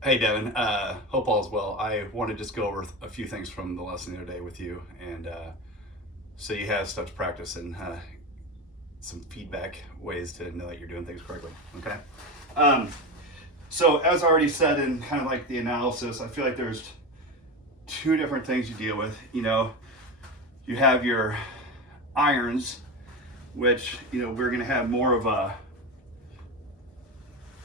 Hey Devin, hope all is well. I want to just go over a few things from the lesson the other day with you, and so you have stuff to practice and some feedback ways to know that you're doing things correctly. Okay. Um, so as I already said in kind of like the analysis, I feel like there's two different things you deal with. You have your irons, which we're going to have more of a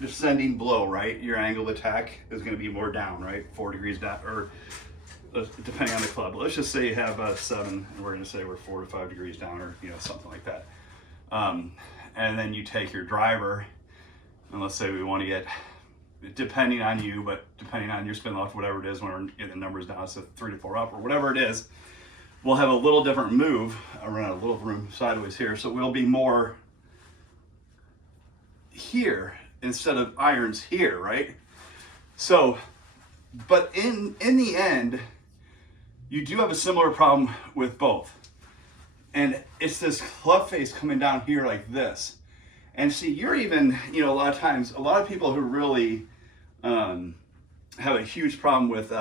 descending blow, right? Your angle of attack is going to be more down, right? 4 degrees down, or depending on the club. Let's just say you have a 7, and we're going to say we're 4 to 5 degrees down, or something like that. And then you take your driver, and let's say we want to get, depending on you, but depending on your spin loft, whatever it is, when we're getting the numbers down, so 3 to 4 up, or whatever it is, we'll have a little different move around a little room sideways here. So we'll be more here instead of irons here, right? So, but in the end, you do have a similar problem with both. And it's this club face coming down here like this. And see, you're even, a lot of times, a lot of people who really have a huge problem with,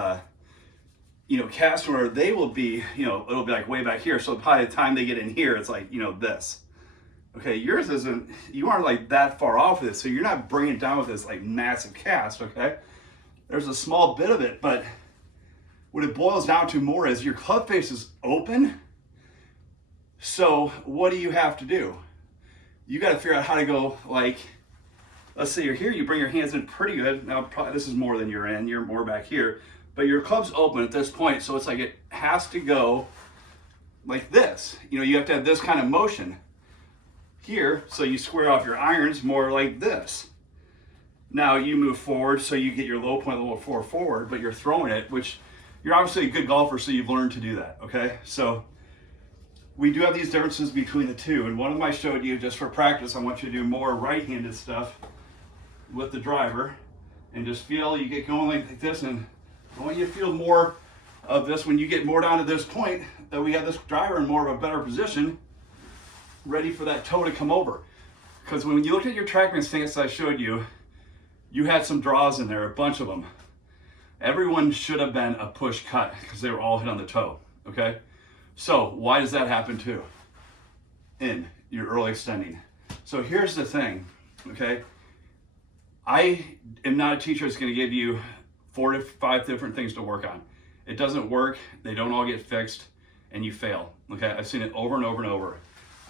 cast where they will be, it'll be like way back here. So by the time they get in here, it's like, this. Okay, yours isn't, you aren't like that far off of this, so you're not bringing it down with this like massive cast, okay? There's a small bit of it, but what it boils down to more is your club face is open. So what do you have to do? You got to figure out how to go, like, let's say you're here, you bring your hands in pretty good. Now, probably this is more than you're in, you're more back here, but your club's open at this point, so it's like it has to go like this. You have to have this kind of motion here, so you square off your irons more like this. Now you move forward, so you get your low point a little forward, but you're throwing it, which you're obviously a good golfer, so you've learned to do that, okay? So we do have these differences between the two, and one of them I showed you just for practice. I want you to do more right-handed stuff with the driver, and just feel you get going like this, and I want you to feel more of this when you get more down to this point, that we have this driver in more of a better position, ready for that toe to come over. Because when you looked at your TrackMan stance I showed you, you had some draws in there, a bunch of them. Everyone should have been a push cut because they were all hit on the toe, okay? So why does that happen too? In your early extending. So here's the thing, okay? I am not a teacher that's gonna give you 4 to 5 different things to work on. It doesn't work, they don't all get fixed, and you fail, okay? I've seen it over and over and over.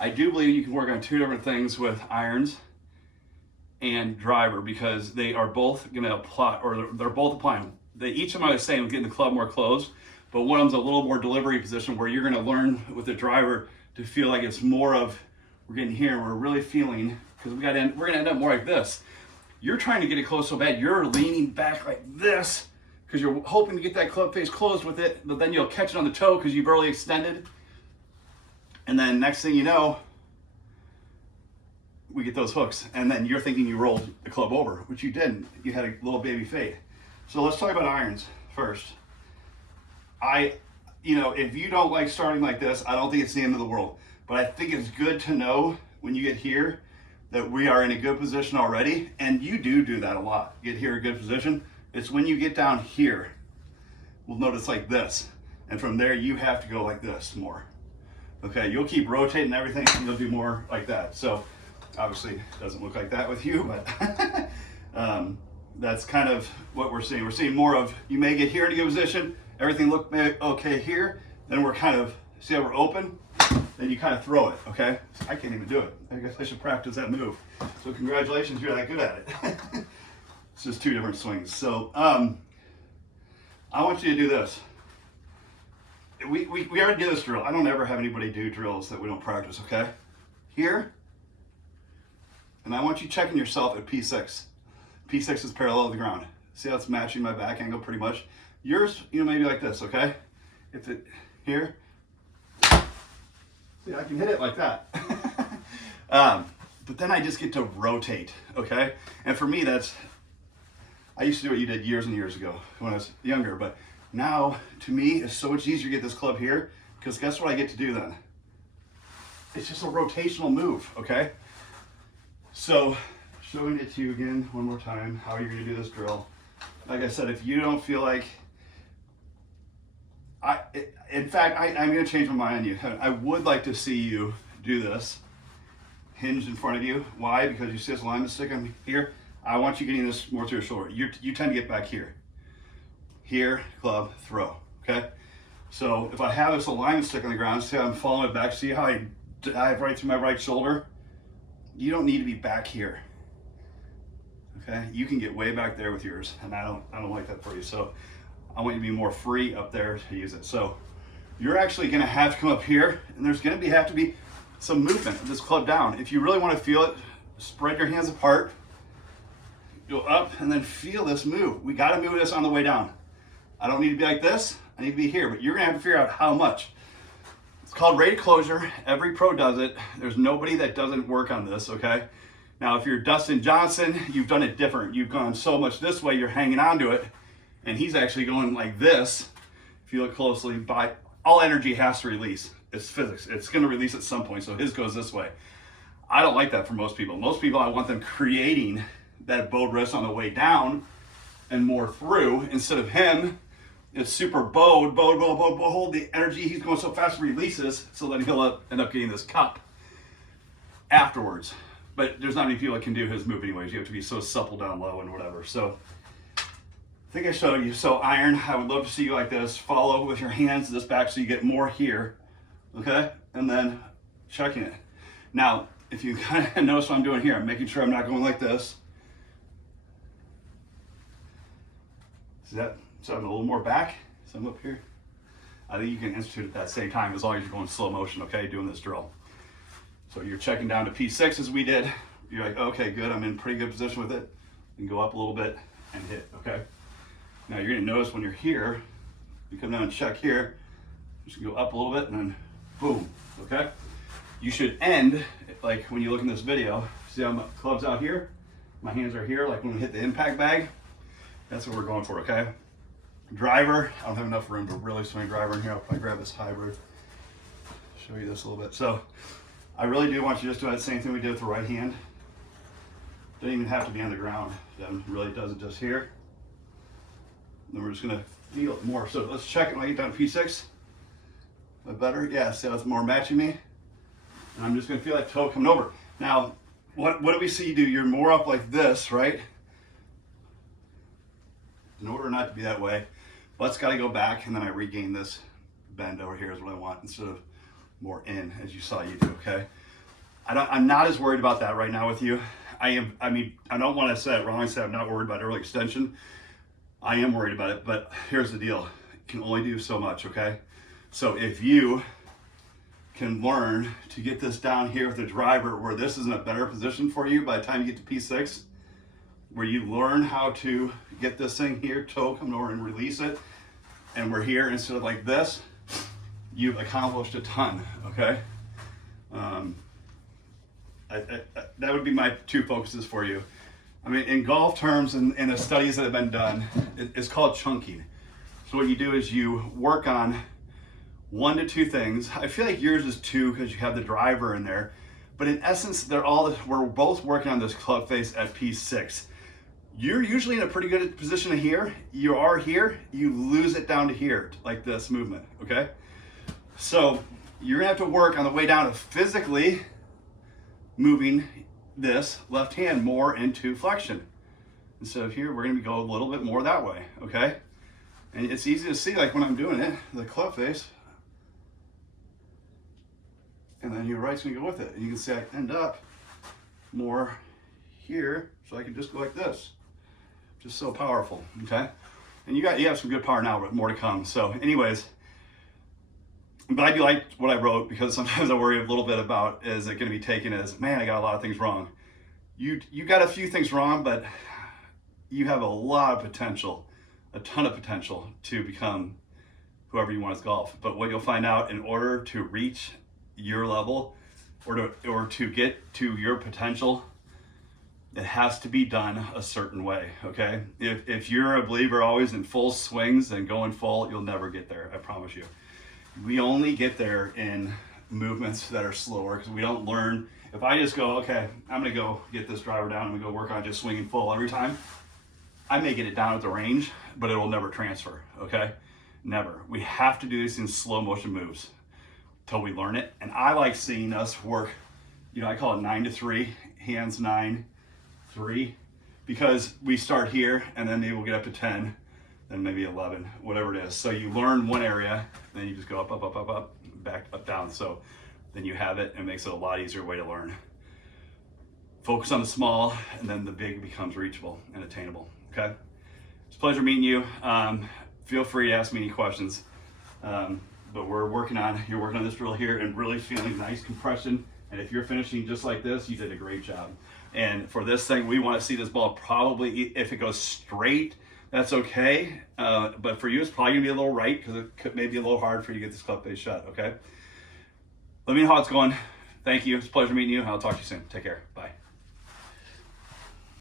I do believe you can work on 2 different things with irons and driver, because they are both going to apply, or they're both applying. They each of them are the same, getting the club more closed, but one of them's a little more delivery position where you're going to learn with the driver to feel like it's more of, we're getting here and we're really feeling, because we're going to end up more like this. You're trying to get it close so bad, you're leaning back like this because you're hoping to get that club face closed with it, but then you'll catch it on the toe because you've early extended. And then next thing you know, we get those hooks, and then you're thinking you rolled the club over, which you didn't. You had a little baby fade. So let's talk about irons first. If you don't like starting like this, I don't think it's the end of the world. But I think it's good to know when you get here that we are in a good position already, and you do that a lot. Get here, a good position. It's when you get down here, we'll notice like this, and from there you have to go like this more. Okay, you'll keep rotating everything, and you'll do more like that. So obviously it doesn't look like that with you, but that's kind of what we're seeing. We're seeing more of, you may get here in a good position, everything look okay here, then we're kind of, see how we're open? Then you kind of throw it, okay? I can't even do it. I guess I should practice that move. So congratulations, you're that good at it. It's just 2 different swings. So I want you to do this. We already did this drill. I don't ever have anybody do drills that we don't practice, okay? Here, and I want you checking yourself at P6. P6 is parallel to the ground. See how it's matching my back angle pretty much? Yours, maybe like this, okay? If it, here, see, I can hit it like that. But then I just get to rotate, okay? And for me, I used to do what you did years and years ago when I was younger, but now, to me, it's so much easier to get this club here, because guess what I get to do then? It's just a rotational move, okay? So, showing it to you again one more time, how you're gonna do this drill. Like I said, if you don't feel like, in fact, I'm going to change my mind on you. I would like to see you do this hinged in front of you. Why? Because you see this alignment stick on here. I want you getting this more to your shoulder. You tend to get back here. Here, club, throw, okay? So if I have this alignment stick on the ground, see how I'm following it back, see how I dive right through my right shoulder? You don't need to be back here, okay? You can get way back there with yours, and I don't like that for you. So I want you to be more free up there to use it. So you're actually gonna have to come up here, and there's gonna have to be some movement of this club down. If you really wanna feel it, spread your hands apart, go up, and then feel this move. We gotta move this on the way down. I don't need to be like this, I need to be here, but you're gonna have to figure out how much. It's called rated closure. Every pro does it. There's nobody that doesn't work on this, okay? Now, if you're Dustin Johnson, you've done it different. You've gone so much this way, you're hanging on to it, and he's actually going like this. If you look closely, all energy has to release. It's physics. It's gonna release at some point, so his goes this way. I don't like that for most people. Most people, I want them creating that bowed wrist on the way down and more through, instead of him. It's super bowed, hold the energy. He's going so fast, releases, so then he'll end up getting this cup afterwards. But there's not many people that can do his move anyways. You have to be so supple down low and whatever. So I think I showed you. So iron, I would love to see you like this. Follow with your hands this back so you get more here, okay? And then checking it. Now, if you kind of notice what I'm doing here, I'm making sure I'm not going like this. See that? So I'm a little more back, so I'm up here. I think you can institute at that same time as long as you're going slow motion, okay, doing this drill. So you're checking down to P6 as we did. You're like, okay, good, I'm in pretty good position with it. You can go up a little bit and hit, okay? Now you're gonna notice when you're here, you come down and check here, just go up a little bit and then boom, okay? You should end, like when you look in this video, see how my club's out here? My hands are here, like when we hit the impact bag. That's what we're going for, okay? Driver, I don't have enough room to really swing driver in here. I'll probably grab this hybrid, show you this a little bit. So I really do want you to just do that same thing we did with the right hand. Doesn't even have to be on the ground. It really does it just here. And then we're just gonna feel it more. So let's check it when I get down to P6. Is that better? Yeah, see how it's more matching me? And I'm just gonna feel that toe coming over. Now, what do we see you do? You're more up like this, right? In order not to be that way, butt's gotta go back, and then I regain this bend over here is what I want, instead of more in, as you saw you do, okay? I'm not as worried about that right now with you. I don't wanna say it wrong and say I'm not worried about early extension. I am worried about it, but here's the deal. You can only do so much, okay? So if you can learn to get this down here with the driver where this is in a better position for you by the time you get to P6, where you learn how to get this thing here, toe come over and release it, and we're here instead of like this, you've accomplished a ton, okay? That would be my two focuses for you. I mean, in golf terms and the studies that have been done, it's called chunking. So what you do is you work on 1 to 2 things. I feel like yours is 2 because you have the driver in there, but in essence, we're both working on this club face at P6. You're usually in a pretty good position here. You are here, you lose it down to here, like this movement, okay? So you're gonna have to work on the way down of physically moving this left hand more into flexion. Instead of here, we're gonna go a little bit more that way, okay? And it's easy to see, like when I'm doing it, the club face, and then your right's gonna go with it. And you can see I end up more here, so I can just go like this. Just so powerful, okay? And you have some good power now, but more to come. So anyways, I'm glad you liked what I wrote, because sometimes I worry a little bit about, is it gonna be taken as, man, I got a lot of things wrong. You got a few things wrong, but you have a lot of potential, a ton of potential to become whoever you want as golf. But what you'll find out, in order to reach your level or to get to your potential, it has to be done a certain way, okay? If you're a believer always in full swings and going full, you'll never get there, I promise you. We only get there in movements that are slower, because we don't learn. If I just go, okay, I'm gonna go get this driver down, I'm gonna go work on just swinging full every time, I may get it down at the range, but it will never transfer, okay? Never. We have to do these in slow motion moves till we learn it. And I like seeing us work, I call it 9 to 3, hands 9, 3, because we start here and then maybe we'll get up to 10, then maybe 11, whatever it is. So you learn one area, then you just go up, up, up, up, up, back, up, down. So then you have it and it makes it a lot easier way to learn. Focus on the small, and then the big becomes reachable and attainable, okay? It's a pleasure meeting you. Feel free to ask me any questions. But you're working on this drill here and really feeling nice compression. And if you're finishing just like this, you did a great job. And for this thing, we want to see this ball probably, if it goes straight, that's okay. But for you, it's probably gonna be a little right, because it could maybe a little hard for you to get this club face shot, okay? Let me know how it's going. Thank you. It's a pleasure meeting you. I'll talk to you soon. Take care. Bye.